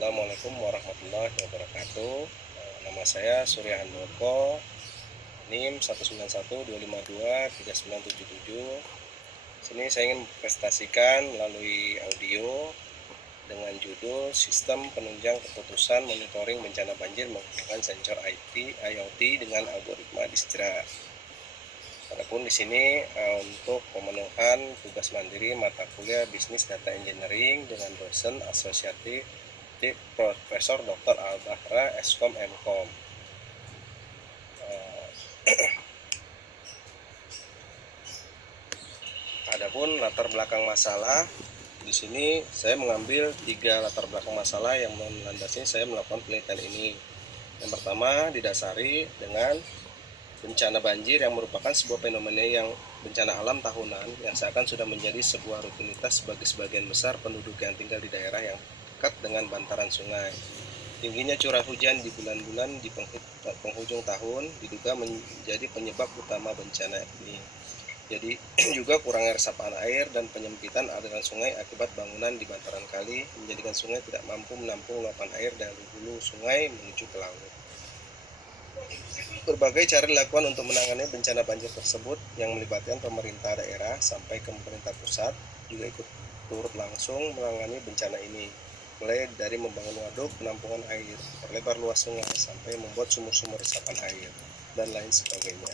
Assalamualaikum warahmatullahi wabarakatuh. Nama saya Surya Handoko, NIM 191252397. Sini saya ingin presentasikan melalui audio dengan judul Sistem Penunjang Keputusan Monitoring Bencana Banjir menggunakan sensor IoT dengan algoritma Dijkstra. Adapun di sini untuk pemenuhan tugas mandiri mata kuliah Bisnis Data Engineering dengan dosen asosiatif Profesor Dr. Al-Bahra Eskom Mkom. Adapun latar belakang masalah, di sini saya mengambil 3 latar belakang masalah yang melandasi saya melakukan penelitian ini. Yang pertama didasari dengan bencana banjir yang merupakan sebuah fenomena yang bencana alam tahunan yang seakan sudah menjadi sebuah rutinitas bagi sebagian besar penduduk yang tinggal di daerah yang dekat dengan bantaran sungai. Tingginya curah hujan di bulan-bulan di penghujung tahun diduga menjadi penyebab utama bencana ini. Jadi juga kurangnya resapan air dan penyempitan aliran sungai akibat bangunan di bantaran kali menjadikan sungai tidak mampu menampung luapan air dari hulu sungai menuju ke laut. Berbagai cara dilakukan untuk menangani bencana banjir tersebut yang melibatkan pemerintah daerah sampai ke pemerintah pusat juga ikut turut langsung menangani bencana ini, mulai dari membangun waduk penampungan air, perlebar luas sungai, sampai membuat sumur-sumur resapan air, dan lain sebagainya.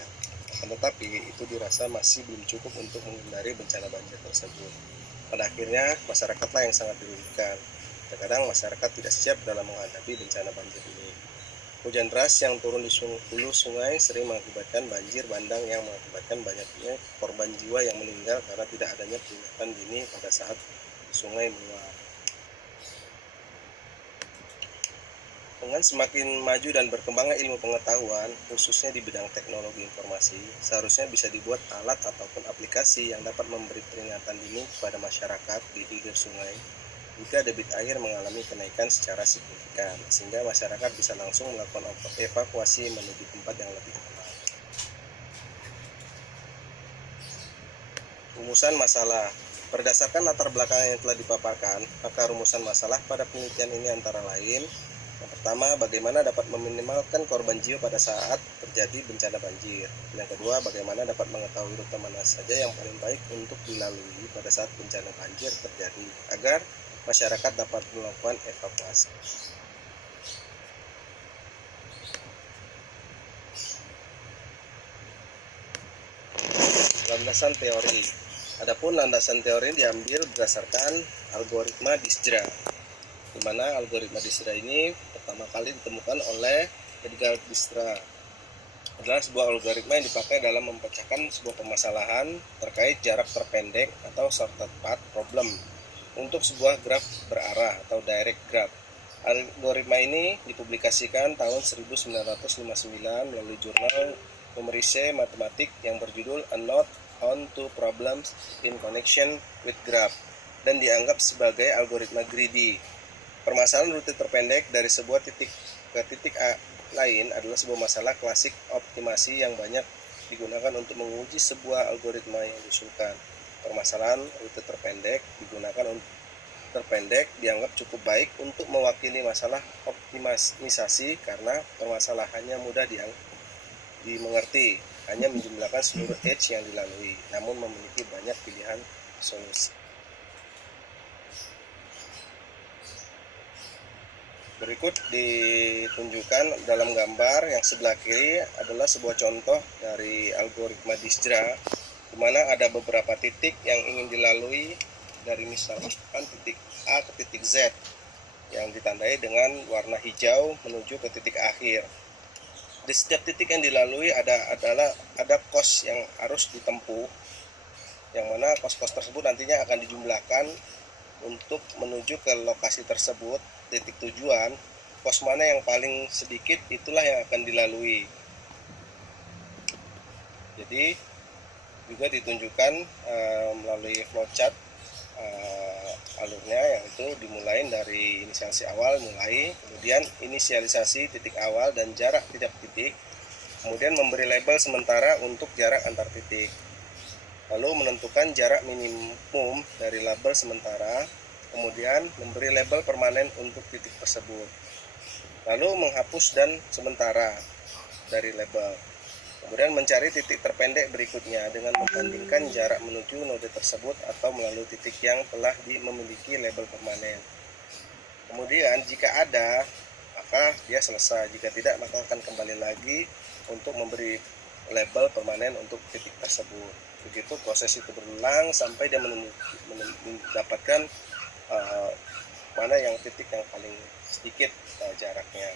Akan tetapi itu dirasa masih belum cukup untuk menghindari bencana banjir tersebut. Pada akhirnya masyarakatlah yang sangat dirugikan. Terkadang masyarakat tidak siap dalam menghadapi bencana banjir ini. Hujan deras yang turun di hulu sungai sering mengakibatkan banjir bandang yang mengakibatkan banyaknya korban jiwa yang meninggal karena tidak adanya peringatan dini pada saat sungai meluap. Dengan semakin maju dan berkembangnya ilmu pengetahuan, khususnya di bidang teknologi informasi, seharusnya bisa dibuat alat ataupun aplikasi yang dapat memberi peringatan dini kepada masyarakat di hilir sungai jika debit air mengalami kenaikan secara signifikan, sehingga masyarakat bisa langsung melakukan evakuasi menuju tempat yang lebih aman. Rumusan masalah. Berdasarkan latar belakang yang telah dipaparkan, maka rumusan masalah pada penelitian ini antara lain: yang pertama, bagaimana dapat meminimalkan korban jiwa pada saat terjadi bencana banjir. Yang kedua, bagaimana dapat mengetahui rute mana saja yang paling baik untuk dilalui pada saat bencana banjir terjadi, agar masyarakat dapat melakukan evakuasi. Landasan teori. Adapun landasan teori diambil berdasarkan algoritma Dijkstra, di mana algoritma Dijkstra ini pertama kali ditemukan oleh Edgar Dijkstra. Adalah sebuah algoritma yang dipakai dalam memecahkan sebuah permasalahan terkait jarak terpendek atau shortcut path problem untuk sebuah graf berarah atau direct graph. Algoritma ini dipublikasikan tahun 1959 melalui jurnal Numerische Mathematik yang berjudul A Note on Two Problems in Connection with Graph dan dianggap sebagai algoritma greedy. Permasalahan rute terpendek dari sebuah titik ke titik lain adalah sebuah masalah klasik optimasi yang banyak digunakan untuk menguji sebuah algoritma yang diusulkan. Permasalahan rute terpendek dianggap cukup baik untuk mewakili masalah optimisasi karena permasalahannya mudah dimengerti, hanya menjumlahkan seluruh edge yang dilalui, namun memiliki banyak pilihan solusi. Berikut ditunjukkan dalam gambar yang sebelah kiri adalah sebuah contoh dari algoritma Dijkstra, di mana ada beberapa titik yang ingin dilalui dari misalkan titik A ke titik Z yang ditandai dengan warna hijau menuju ke titik akhir. Di setiap titik yang dilalui ada kos yang harus ditempuh, yang mana kos-kos tersebut nantinya akan dijumlahkan untuk menuju ke lokasi tersebut, titik tujuan. Kos mana yang paling sedikit itulah yang akan dilalui. Jadi juga ditunjukkan melalui flowchart alurnya, yaitu dimulai dari inisialisasi awal, kemudian inisialisasi titik awal dan jarak tiap titik, kemudian memberi label sementara untuk jarak antar titik, lalu menentukan jarak minimum dari label sementara, kemudian memberi label permanen untuk titik tersebut. Lalu menghapus dan sementara dari label. Kemudian mencari titik terpendek berikutnya dengan membandingkan jarak menuju node tersebut atau melalui titik yang telah memiliki label permanen. Kemudian jika ada, maka dia selesai. Jika tidak, maka akan kembali lagi untuk memberi label permanen untuk titik tersebut. Begitu proses itu berulang sampai dia mendapatkan mana yang titik yang paling sedikit jaraknya.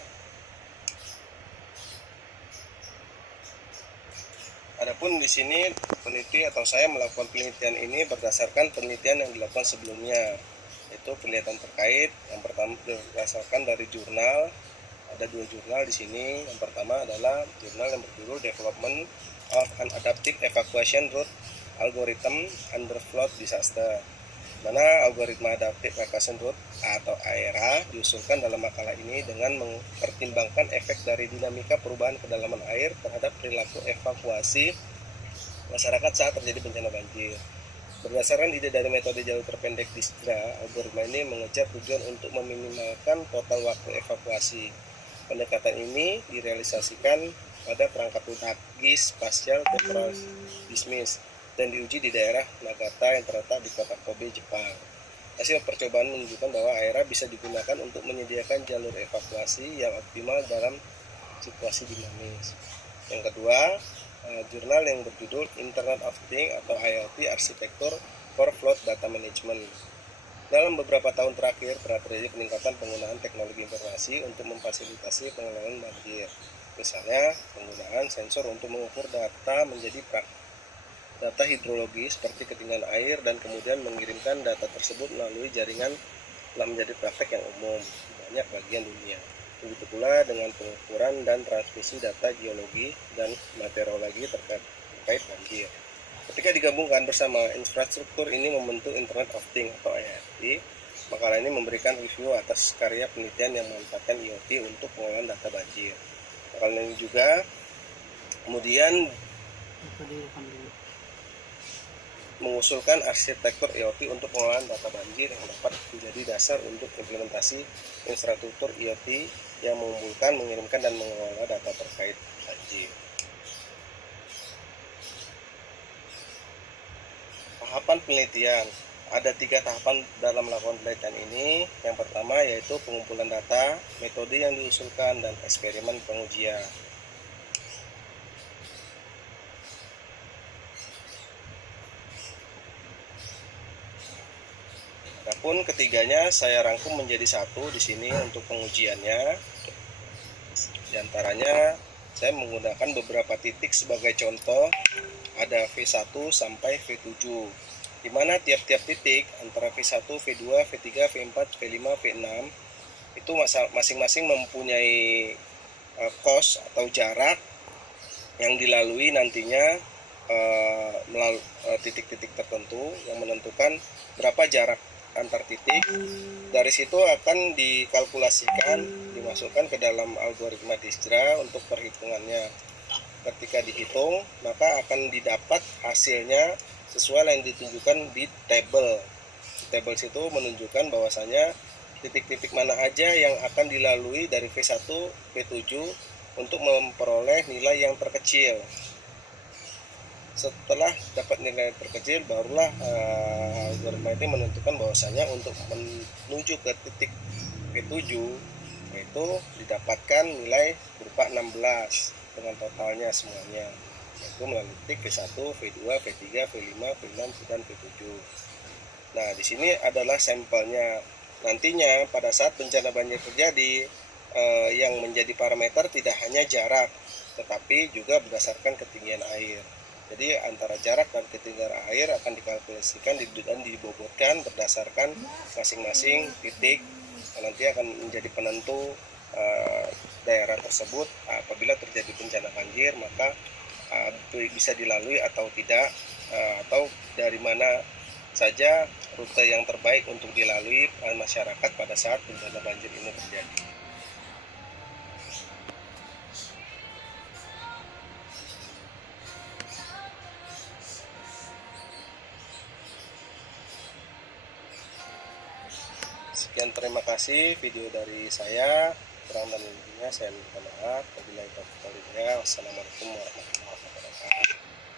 Adapun di sini peneliti atau saya melakukan penelitian ini berdasarkan penelitian yang dilakukan sebelumnya, yaitu penelitian terkait. Yang pertama berdasarkan dari jurnal, ada 2 jurnal di sini. Yang pertama adalah jurnal yang berjudul Development of an Adaptive Evacuation Route Algorithm Under Flood Disaster, mana algoritma Adaptive Evacuation Route atau AERA diusulkan dalam makalah ini dengan mempertimbangkan efek dari dinamika perubahan kedalaman air terhadap perilaku evakuasi masyarakat saat terjadi bencana banjir. Berdasarkan ide dari metode jalur terpendek DISDRA, algoritma ini mengejar tujuan untuk meminimalkan total waktu evakuasi. Pendekatan ini direalisasikan pada perangkat lunak GIS Spatial Temporal Dismiss dan diuji di daerah Nagata yang terletak di kota Kobe, Jepang. Hasil percobaan menunjukkan bahwa AERA bisa digunakan untuk menyediakan jalur evakuasi yang optimal dalam situasi dinamis. Yang kedua, jurnal yang berjudul Internet of Things atau IoT Architecture for Flood Data Management. Dalam beberapa tahun terakhir telah terjadi peningkatan penggunaan teknologi informasi untuk memfasilitasi pengelolaan banjir. Misalnya, penggunaan sensor untuk mengukur data data hidrologi seperti ketinggian air dan kemudian mengirimkan data tersebut melalui jaringan telah menjadi praktek yang umum di banyak bagian dunia. Begitu pula dengan pengukuran dan transmisi data geologi dan meteorologi terkait banjir. Ketika digabungkan bersama infrastruktur ini membentuk Internet of Things atau IoT, makalah ini memberikan review atas karya penelitian yang memanfaatkan IoT untuk pengolahan data banjir. Makalah ini juga kemudian mengusulkan arsitektur IoT untuk pengolahan data banjir yang dapat menjadi dasar untuk implementasi infrastruktur IoT yang mengumpulkan, mengirimkan, dan mengelola data terkait banjir. Tahapan penelitian. Ada 3 tahapan dalam melakukan penelitian ini. Yang pertama yaitu pengumpulan data, metode yang diusulkan, dan eksperimen pengujian. Adapun ketiganya saya rangkum menjadi satu di sini untuk pengujiannya. Di antaranya saya menggunakan beberapa titik sebagai contoh, ada V1 sampai V7, di mana tiap-tiap titik antara V1, V2, V3, V4, V5, V6 itu masing-masing mempunyai kos atau jarak yang dilalui nantinya melalui titik-titik tertentu yang menentukan berapa jarak antar titik. Dari situ akan dikalkulasikan, dimasukkan ke dalam algoritma DISDRA untuk perhitungannya. Ketika dihitung, maka akan didapat hasilnya sesuai yang ditunjukkan di tabel. Tabel situ menunjukkan bahwasanya titik-titik mana aja yang akan dilalui dari V1 V7 untuk memperoleh nilai yang terkecil. Setelah dapat nilai terkecil, barulah algoritma ini menentukan bahwasanya untuk menuju ke titik V7 itu didapatkan nilai berupa 16 dengan totalnya semuanya, yaitu melalui titik V1, V2, V3, V5, V6, dan V7. Nah, di sini adalah sampelnya. Nantinya pada saat bencana banjir terjadi, yang menjadi parameter tidak hanya jarak, tetapi juga berdasarkan ketinggian air. Jadi antara jarak dan ketinggian air akan dikalkulasikan dan dibobotkan berdasarkan masing-masing titik, nanti akan menjadi penentu daerah tersebut apabila terjadi bencana banjir, maka bisa dilalui atau tidak, atau dari mana saja rute yang terbaik untuk dilalui masyarakat pada saat bencana banjir ini terjadi. terima kasih video dari saya. Kurang dan lebihnya saya minta maaf. Wabillahi taufiq wal hidayah. Wassalamualaikum warahmatullahi wabarakatuh.